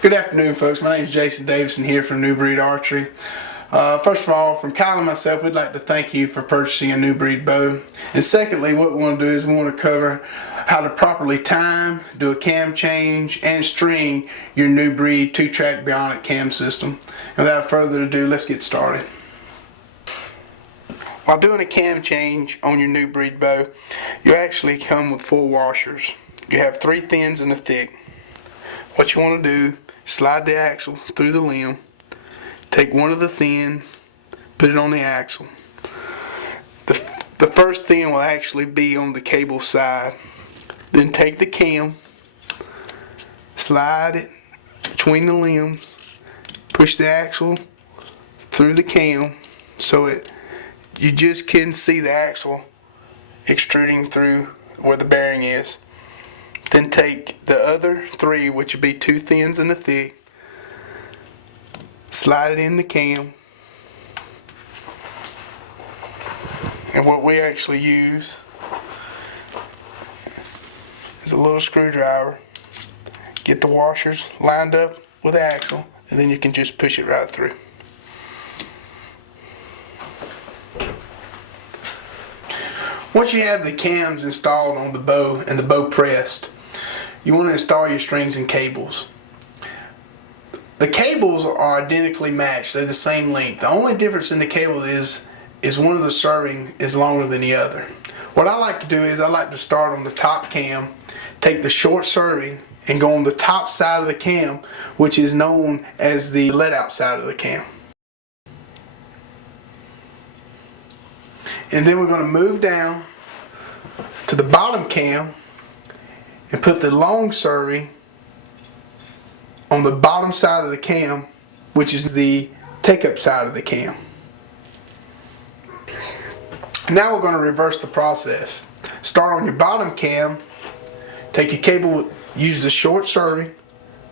Good afternoon, folks. My name is Jason Davison here from New Breed Archery. First of all, from Kyle and myself, we'd like to thank you for purchasing a New Breed bow. And secondly, what we want to do is we want to cover how to properly time, do a cam change, and string your New Breed 2-track bionic cam system. And without further ado, let's get started. While doing a cam change on your New Breed bow, you actually come with 4 washers. You have 3 thins and a thick. What you want to do, slide the axle through the limb, take one of the thins, put it on the axle. The first thin will actually be on the cable side. Then take the cam, slide it between the limbs, push the axle through the cam so you just can see the axle extruding through where the bearing is. Then take the other 3, which would be 2 thins and a thick, slide it in the cam, and what we actually use is a little screwdriver. Get the washers lined up with the axle, and then you can just push it right through. Once you have the cams installed on the bow and the bow pressed, you want to install your strings and cables. The cables are identically matched, they're the same length. The only difference in the cable is one of the serving is longer than the other. What I like to do is I like to start on the top cam, take the short serving, and go on the top side of the cam, which is known as the let out side of the cam. And then we're going to move down to the bottom cam and put the long serving on the bottom side of the cam, which is the take-up side of the cam. Now we're going to reverse the process. Start on your bottom cam, take your cable, use the short serving,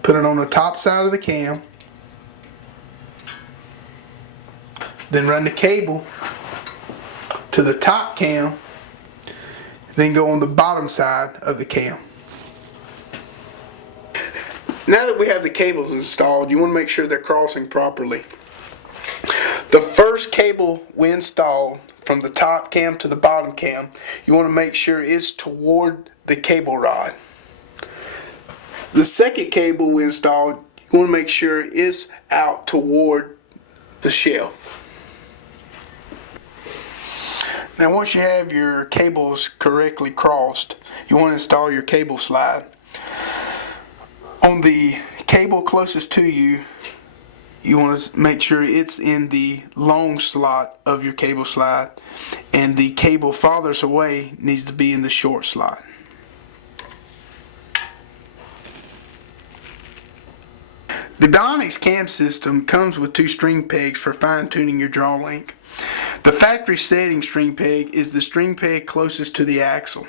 put it on the top side of the cam, then run the cable to the top cam, then go on the bottom side of the cam. Now that we have the cables installed, you want to make sure they're crossing properly. The first cable we install from the top cam to the bottom cam, you want to make sure it's toward the cable rod. The second cable we installed, you want to make sure it's out toward the shelf. Now once you have your cables correctly crossed, you want to install your cable slide. On the cable closest to you, you want to make sure it's in the long slot of your cable slide, and the cable farthest away needs to be in the short slot. The Bionics cam system comes with 2 string pegs for fine-tuning your draw length. The factory setting string peg is the string peg closest to the axle.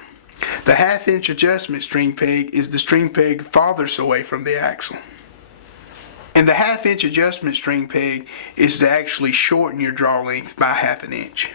The 1/2 inch adjustment string peg is the string peg farthest away from the axle. And the 1/2 inch adjustment string peg is to actually shorten your draw length by 1/2 inch.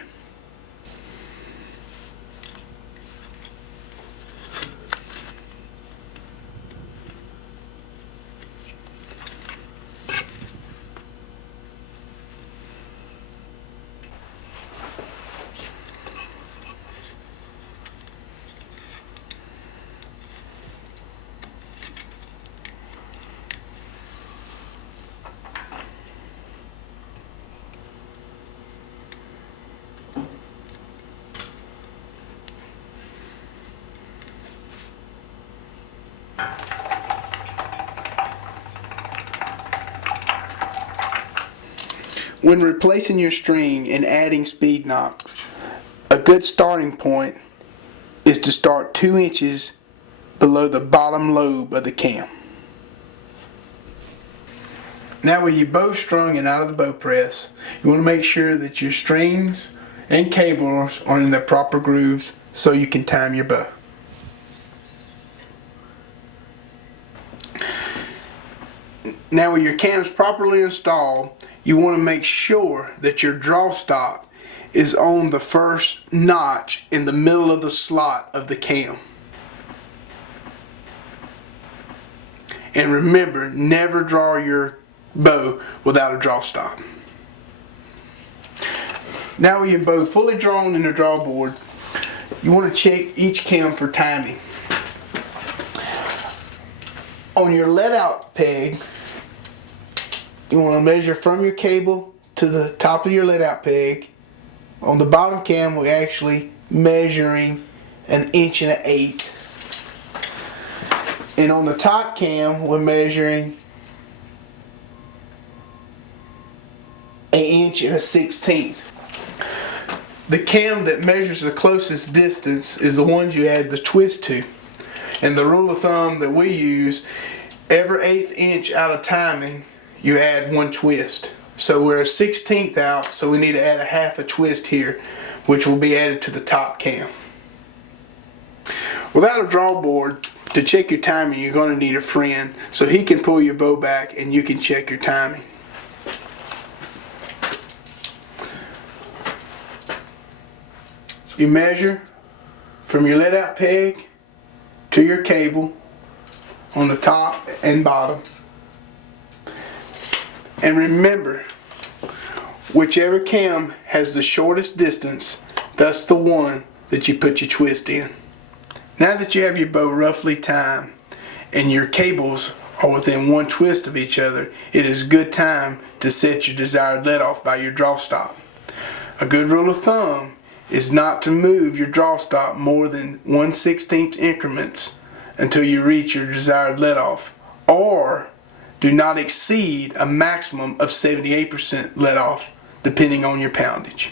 When replacing your string and adding speed knocks, a good starting point is to start 2 inches below the bottom lobe of the cam. Now with your bow strung and out of the bow press, you want to make sure that your strings and cables are in their proper grooves so you can time your bow. Now with your cams properly installed, you want to make sure that your draw stop is on the first notch in the middle of the slot of the cam. And remember, never draw your bow without a draw stop. Now with your bow fully drawn in the draw board, you want to check each cam for timing. On your let out peg, you want to measure from your cable to the top of your let out peg. On the bottom cam, we're actually measuring 1 1/8. And on the top cam, we're measuring 1 1/16. The cam that measures the closest distance is the ones you add the twist to. And the rule of thumb that we use, every 1/8 inch out of timing, you add 1 twist. So we're 1/16 out, so we need to add a 1/2 twist here, which will be added to the top cam. Without a draw board, to check your timing, you're going to need a friend, so he can pull your bow back and you can check your timing. You measure from your let out peg to your cable on the top and bottom. And remember, whichever cam has the shortest distance, that's the one that you put your twist in. Now that you have your bow roughly timed and your cables are within 1 twist of each other, it is good time to set your desired let off by your draw stop. A good rule of thumb is not to move your draw stop more than 1/16 increments until you reach your desired let off, or do not exceed a maximum of 78% let off depending on your poundage.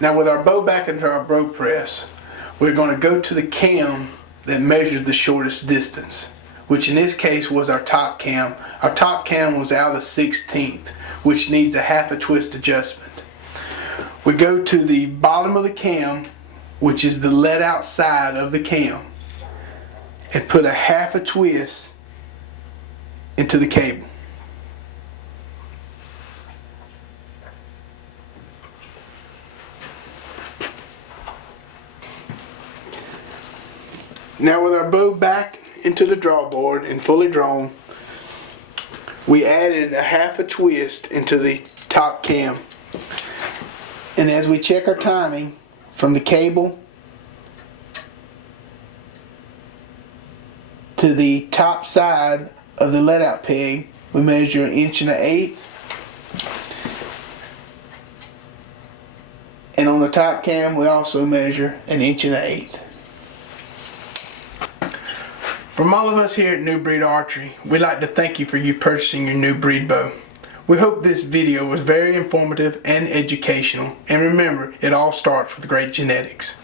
Now with our bow back into our bow press, we're going to go to the cam that measures the shortest distance, which in this case was our top cam. Our top cam was out of 1/16, which needs a 1/2 twist adjustment. We go to the bottom of the cam, which is the let out side of the cam, and put a 1/2 twist into the cable. Now with our bow back into the draw board and fully drawn, we added a 1/2 twist into the top cam. And as we check our timing from the cable to the top side of the let out peg, we measure 1 1/8. And on the top cam we also measure 1 1/8. From all of us here at New Breed Archery, we'd like to thank you for purchasing your New Breed bow. We hope this video was very informative and educational, and remember, it all starts with great genetics.